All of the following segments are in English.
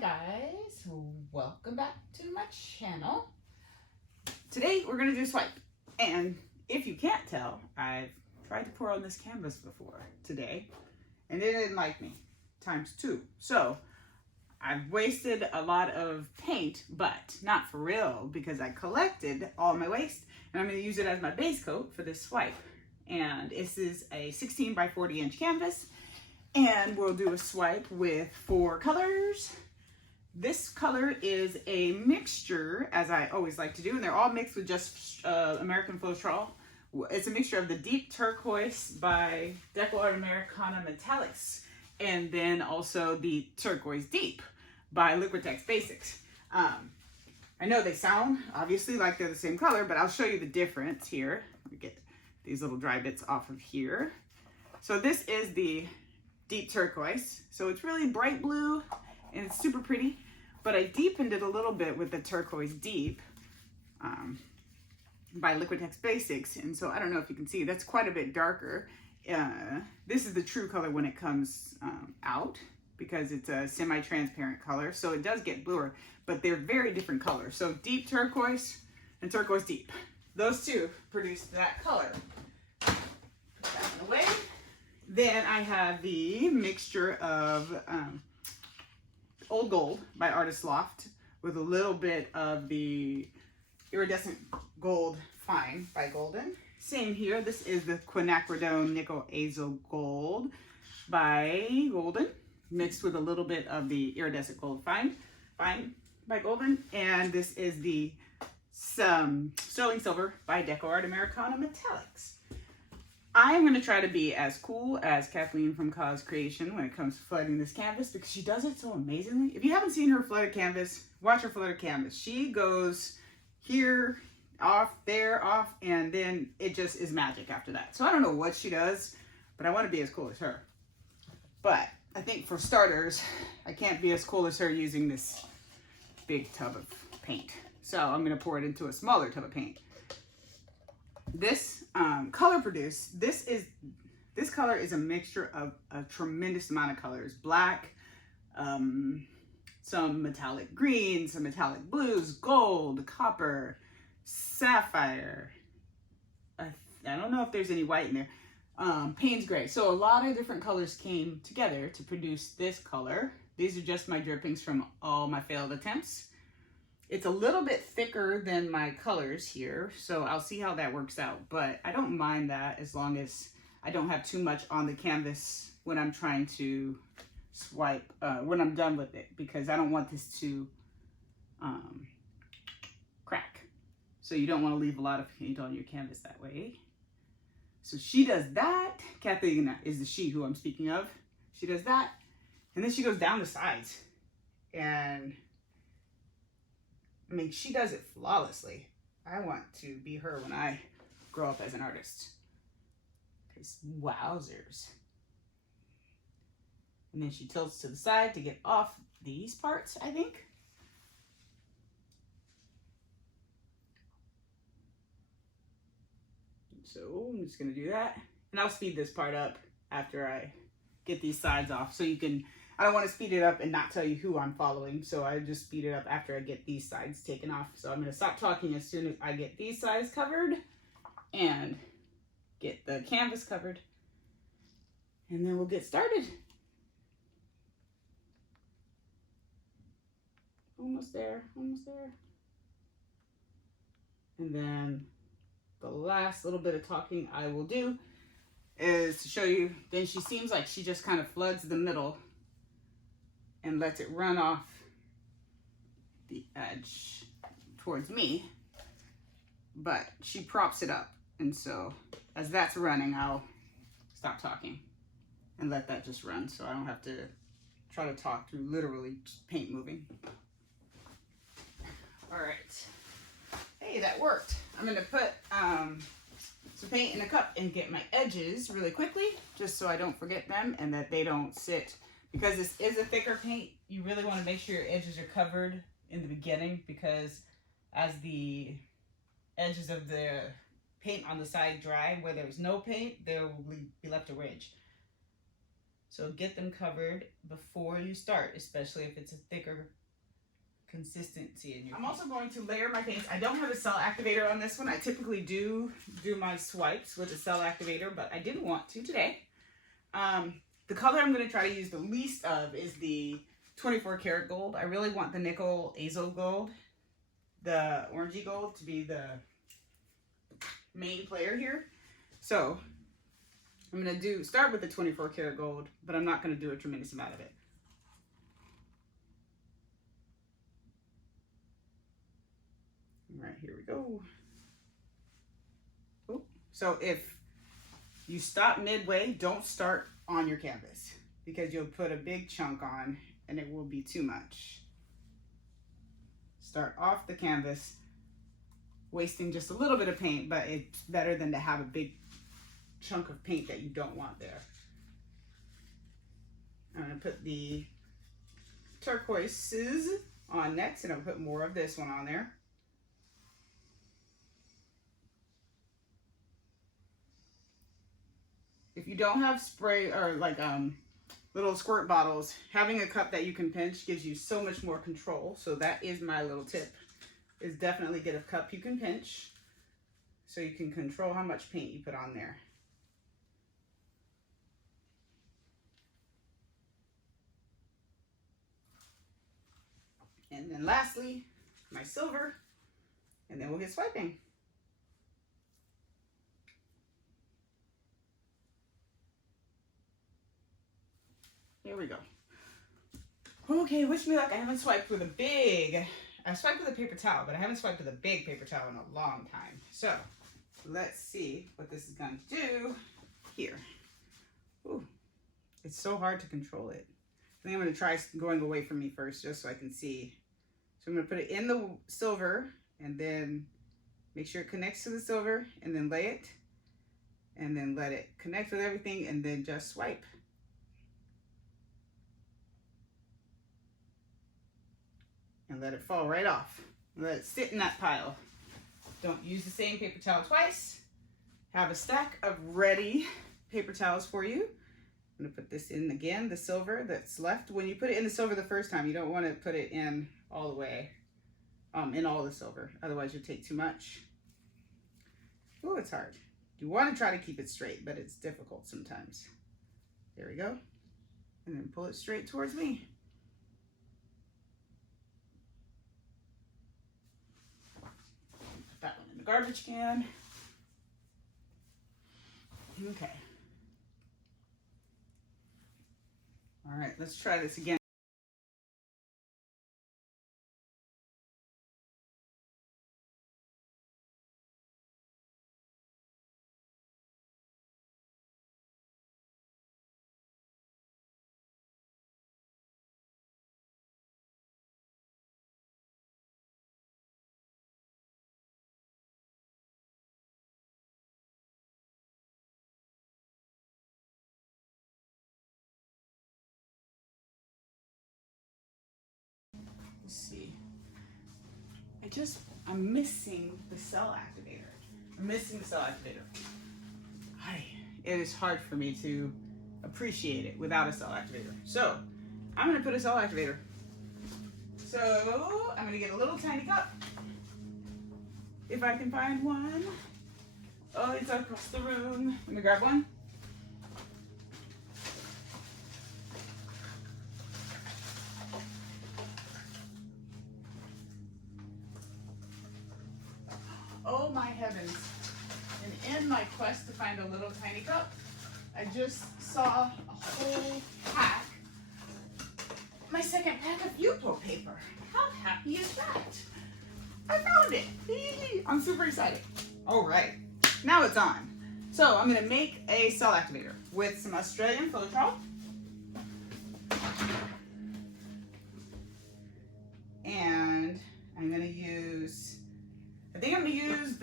Hi guys, welcome back to my channel. Today we're going to do swipe, and if you can't tell, I've tried to pour on this canvas before today and it didn't like me, ×2. So I've wasted a lot of paint, but not for real, because I collected all my waste and I'm going to use it as my base coat for this swipe. And this is a 16 by 40 inch canvas. And we'll do a swipe with 4 colors. This color is a mixture, as I always like to do, and they're all mixed with just American Floetrol. It's a mixture of the Deep Turquoise by Deco Art Americana Metallics, and then also the Turquoise Deep by Liquitex Basics. I know they sound obviously like they're the same color, but I'll show you the difference here. Let me get these little dry bits off of here. So this is the Deep Turquoise, so it's really bright blue and it's super pretty, but I deepened it a little bit with the Turquoise Deep by Liquitex Basics, and so I don't know if you can see, that's quite a bit darker. This is the true color when it comes out, because it's a semi-transparent color, so it does get bluer, but they're very different colors. So Deep Turquoise and Turquoise Deep, those two produce that color. Put that away. Then I have the mixture of Old Gold by Artist Loft with a little bit of the Iridescent Gold Fine by Golden. Same here, this is the Quinacridone Nickel Azo Gold by Golden, mixed with a little bit of the Iridescent Gold Fine by Golden. And this is the Sterling Silver by Deco Art Americana Metallics. I'm going to try to be as cool as Cathleen from COZ Creation when it comes to flooding this canvas, because she does it so amazingly. If you haven't seen her flooded canvas, watch her flooded canvas. She goes here, off, there, off, and then it just is magic after that. So I don't know what she does, but I want to be as cool as her. But I think for starters, I can't be as cool as her using this big tub of paint. So I'm going to pour it into a smaller tub of paint. This color produced, this color is a mixture of a tremendous amount of colors. Black, some metallic greens, some metallic blues, gold, copper, sapphire. I don't know if there's any white in there. Payne's gray. So a lot of different colors came together to produce this color. These are just my drippings from all my failed attempts. It's a little bit thicker than my colors here, so I'll see how that works out. But I don't mind that as long as I don't have too much on the canvas when I'm trying to swipe, when I'm done with it, because I don't want this to crack. So you don't want to leave a lot of paint on your canvas that way. So she does that. Cathleen is the she who I'm speaking of. She does that, and then she goes down the sides, and I mean, she does it flawlessly. I want to be her when I grow up as an artist. Because wowzers. And then she tilts to the side to get off these parts, I think. So I'm just going to do that. And I'll speed this part up after I get these sides off. So you can, I don't want to speed it up and not tell you who I'm following, so I just speed it up after I get these sides taken off. So I'm going to stop talking as soon as I get these sides covered and get the canvas covered, and then we'll get started. Almost there, almost there. And then the last little bit of talking I will do is to show you, then she seems like she just kind of floods the middle and lets it run off the edge towards me, but she props it up. And so as that's running, I'll stop talking and let that just run, so I don't have to try to talk through literally just paint moving. All right, hey, that worked. I'm gonna put some paint in a cup and get my edges really quickly, just so I don't forget them and that they don't sit. Because this is a thicker paint, you really want to make sure your edges are covered in the beginning, because as the edges of the paint on the side dry, where there's no paint, there will be left a ridge. So get them covered before you start, especially if it's a thicker consistency in your paint. I'm also going to layer my paints. I don't have a cell activator on this one. I typically do my swipes with a cell activator, but I didn't want to today. The color I'm going to try to use the least of is the 24 karat gold. I really want the nickel azo gold, the orangey gold, to be the main player here. So I'm going to start with the 24 karat gold, but I'm not going to do a tremendous amount of it. All right, here we go. Oh, so if you stop midway, don't start on your canvas because you'll put a big chunk on and it will be too much. Start off the canvas, wasting just a little bit of paint, but it's better than to have a big chunk of paint that you don't want there. I'm gonna put the turquoises on next, and I'll put more of this one on there. If you don't have spray or like little squirt bottles, having a cup that you can pinch gives you so much more control. So that is my little tip, is definitely get a cup you can pinch so you can control how much paint you put on there. And then lastly, my silver, and then we'll get swiping. Here we go. Okay, wish me luck. I haven't swiped with I swiped with a paper towel, but I haven't swiped with a big paper towel in a long time. So let's see what this is going to do here. Ooh, it's so hard to control it. I think I'm going to try going away from me first just so I can see. So I'm going to put it in the silver and then make sure it connects to the silver and then lay it and then let it connect with everything and then just swipe. And let it fall right off. Let it sit in that pile. Don't use the same paper towel twice. Have a stack of ready paper towels for you. I'm gonna put this in again, the silver that's left. When you put it in the silver the first time, you don't want to put it in all the way, in all the silver. Otherwise you'll take too much. Oh, it's hard. You want to try to keep it straight, but it's difficult sometimes. There we go. And then pull it straight towards me. Put that one in the garbage can. Okay. All right, let's try this again. Let's see. I'm missing the cell activator. It is hard for me to appreciate it without a cell activator. So I'm gonna put a cell activator. So I'm gonna get a little tiny cup. If I can find one. Oh, it's across the room. Let me grab one. Oh my heavens. And in my quest to find a little tiny cup, I just saw a whole pack, my second pack of Yupo paper. How happy is that? I found it. I'm super excited. All right, now it's on. So I'm gonna make a cell activator with some Australian Floetrol. And I'm gonna use, I think I'm gonna use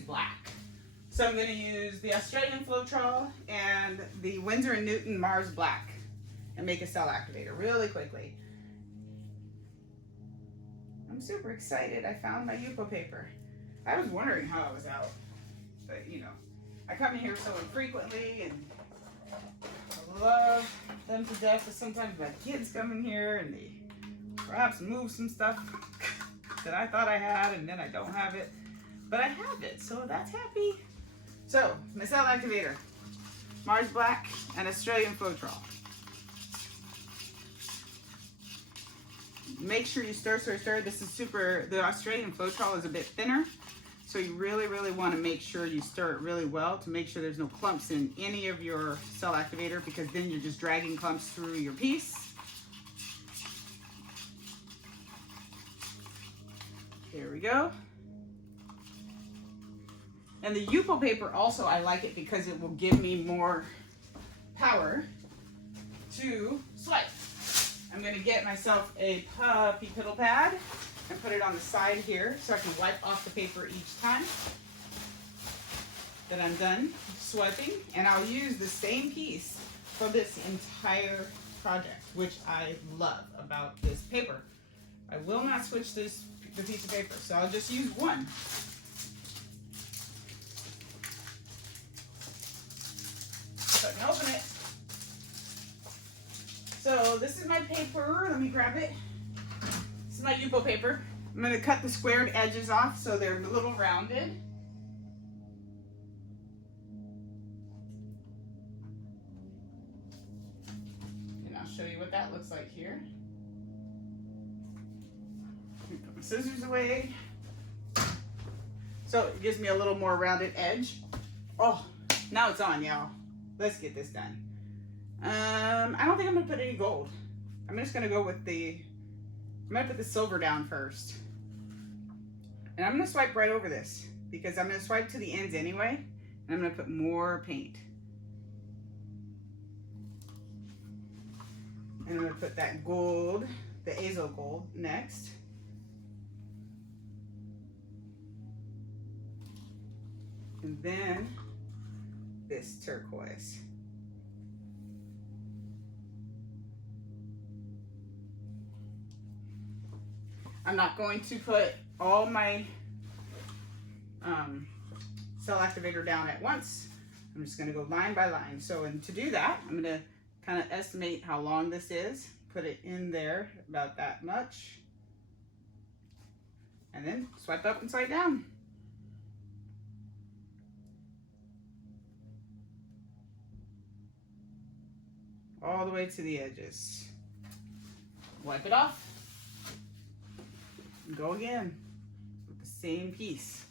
black. So I'm gonna use the Australian Floetrol and the Winsor & Newton Mars Black and make a cell activator really quickly. I'm super excited. I found my Yupo paper. I was wondering how I was out, but you know, I come in here so infrequently, and I love them to death. But sometimes my kids come in here and they perhaps move some stuff that I thought I had, and then I don't have it. But I have it, so that's happy. So, my cell activator, Mars Black and Australian Floetrol. Make sure you stir, stir, stir. This is super, the Australian Floetrol is a bit thinner, so you really, really want to make sure you stir it really well to make sure there's no clumps in any of your cell activator, because then you're just dragging clumps through your piece. There we go. And the Yupo paper also, I like it because it will give me more power to swipe. I'm going to get myself a puppy piddle pad and put it on the side here so I can wipe off the paper each time that I'm done swiping. And I'll use the same piece for this entire project, which I love about this paper. I will not switch the piece of paper, so I'll just use one. So I can open it. So this is my paper. Let me grab it. This is my Yupo paper. I'm going to cut the squared edges off so they're a little rounded. And I'll show you what that looks like here. Let me put my scissors away. So it gives me a little more rounded edge. Oh, now it's on, y'all. Let's get this done. I don't think I'm gonna put any gold. I'm just gonna go with I'm gonna put the silver down first. And I'm gonna swipe right over this because I'm gonna swipe to the ends anyway, and I'm gonna put more paint. And I'm gonna put that gold, the azo gold, next. And then this turquoise. I'm not going to put all my cell activator down at once. I'm just going to go line by line. So to do that, I'm going to kind of estimate how long this is, put it in there about that much, and then swipe up and swipe down. All the way to the edges. Wipe it off. And go again with the same piece.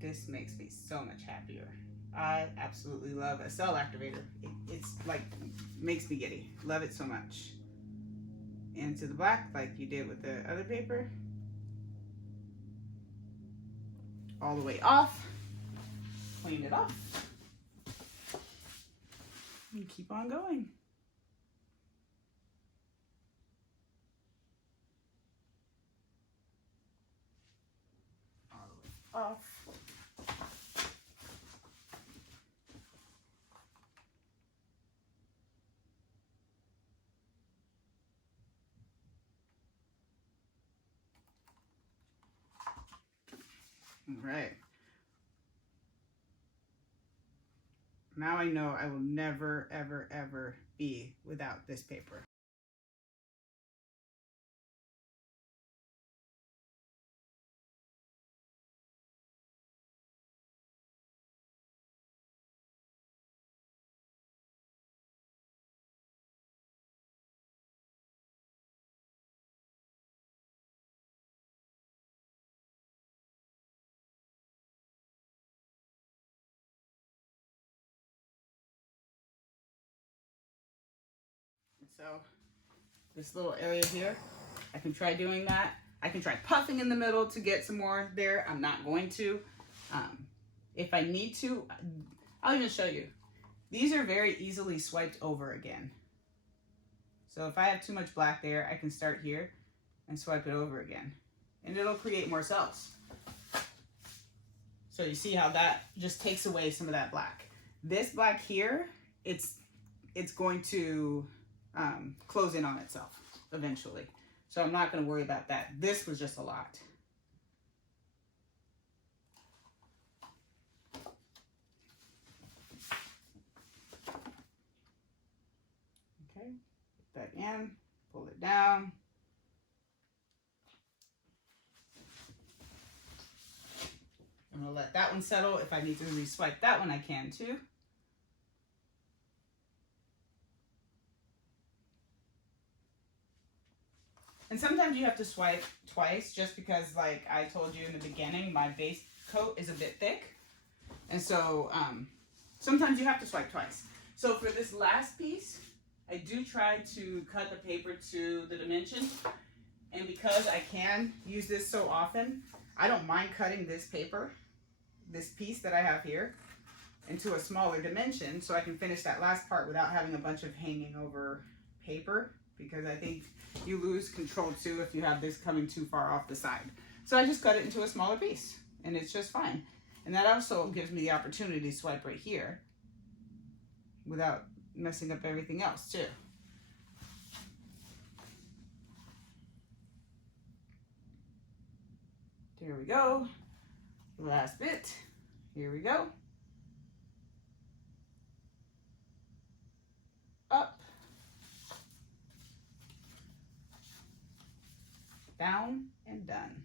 This makes me so much happier. I absolutely love a cell activator. It's like, makes me giddy. Love it so much. Into the black like you did with the other paper. All the way off. Clean it off. And keep on going. All the way off. All right. Now I know I will never, ever, ever be without this paper. So this little area here, I can try doing that. I can try puffing in the middle to get some more there. I'm not going to. If I need to, I'll even show you. These are very easily swiped over again. So if I have too much black there, I can start here and swipe it over again. And it'll create more cells. So you see how that just takes away some of that black. This black here, it's going to close in on itself eventually. So I'm not going to worry about that. This was just a lot. Okay, put that in, pull it down. I'm going to let that one settle. If I need to re-swipe that one, I can too. And sometimes you have to swipe twice just because, like I told you in the beginning, my base coat is a bit thick. And so sometimes you have to swipe twice. So for this last piece, I do try to cut the paper to the dimension. And because I can use this so often, I don't mind cutting this paper, this piece that I have here, into a smaller dimension so I can finish that last part without having a bunch of hanging over paper, because I think you lose control too if you have this coming too far off the side. So I just cut it into a smaller piece and it's just fine. And that also gives me the opportunity to swipe right here without messing up everything else too. There we go. Last bit. Here we go. Up. Down and done.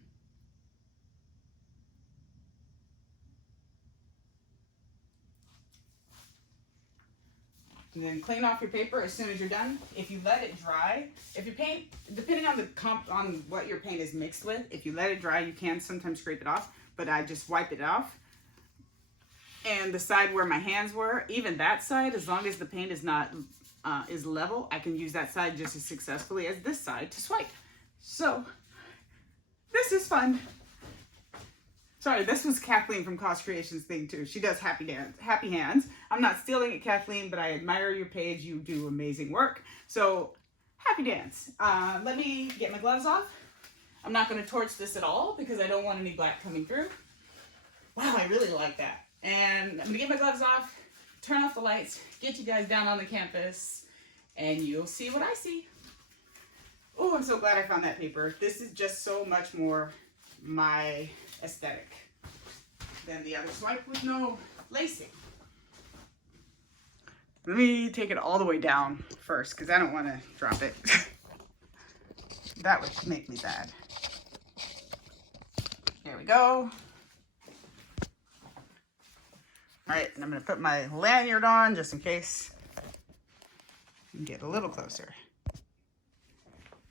And then clean off your paper as soon as you're done. If you let it dry, if your paint, depending on on what your paint is mixed with, if you let it dry, you can sometimes scrape it off, but I just wipe it off. And the side where my hands were, even that side, as long as the paint is not is level, I can use that side just as successfully as this side to swipe. So this is fun. Sorry, this was Cathleen from COZ Creations thing too. She does happy hands. I'm not stealing it, Cathleen, but I admire your page. You do amazing work. So happy dance. Let me get my gloves off. I'm not going to torch this at all because I don't want any black coming through. Wow, I really like that. And I'm going to get my gloves off, turn off the lights, get you guys down on the campus, and you'll see what I see. Oh, I'm so glad I found that paper. This is just so much more my aesthetic than the other swipe with no lacing. Let me take it all the way down first because I don't want to drop it. That would make me bad. There we go. All right, and I'm going to put my lanyard on just in case. Get a little closer.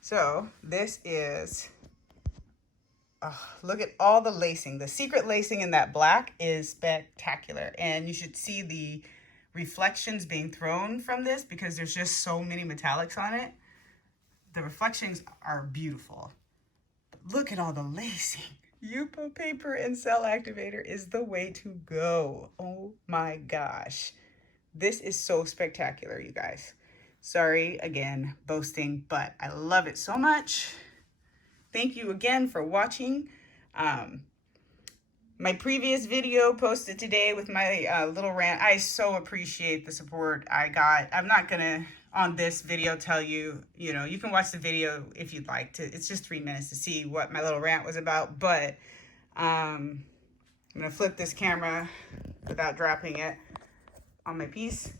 So this is, oh, look at all the lacing. The secret lacing in that black is spectacular. And you should see the reflections being thrown from this because there's just so many metallics on it. The reflections are beautiful. But look at all the lacing. Yupo paper and cell activator is the way to go. Oh my gosh. This is so spectacular, you guys. Sorry, again, boasting, but I love it so much. Thank you again for watching. My previous video posted today with my little rant. I so appreciate the support I got. I'm not gonna, on this video, tell you, you can watch the video if you'd like to. It's just 3 minutes to see what my little rant was about, but I'm gonna flip this camera without dropping it on my piece.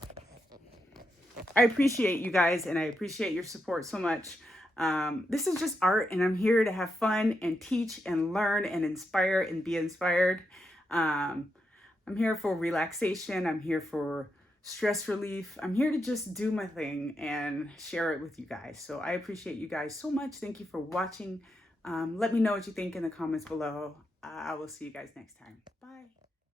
I appreciate you guys and I appreciate your support so much. This is just art and I'm here to have fun and teach and learn and inspire and be inspired. I'm here for relaxation. I'm here for stress relief. I'm here to just do my thing and share it with you guys. So I appreciate you guys so much. Thank you for watching. Let me know what you think in the comments below. I will see you guys next time.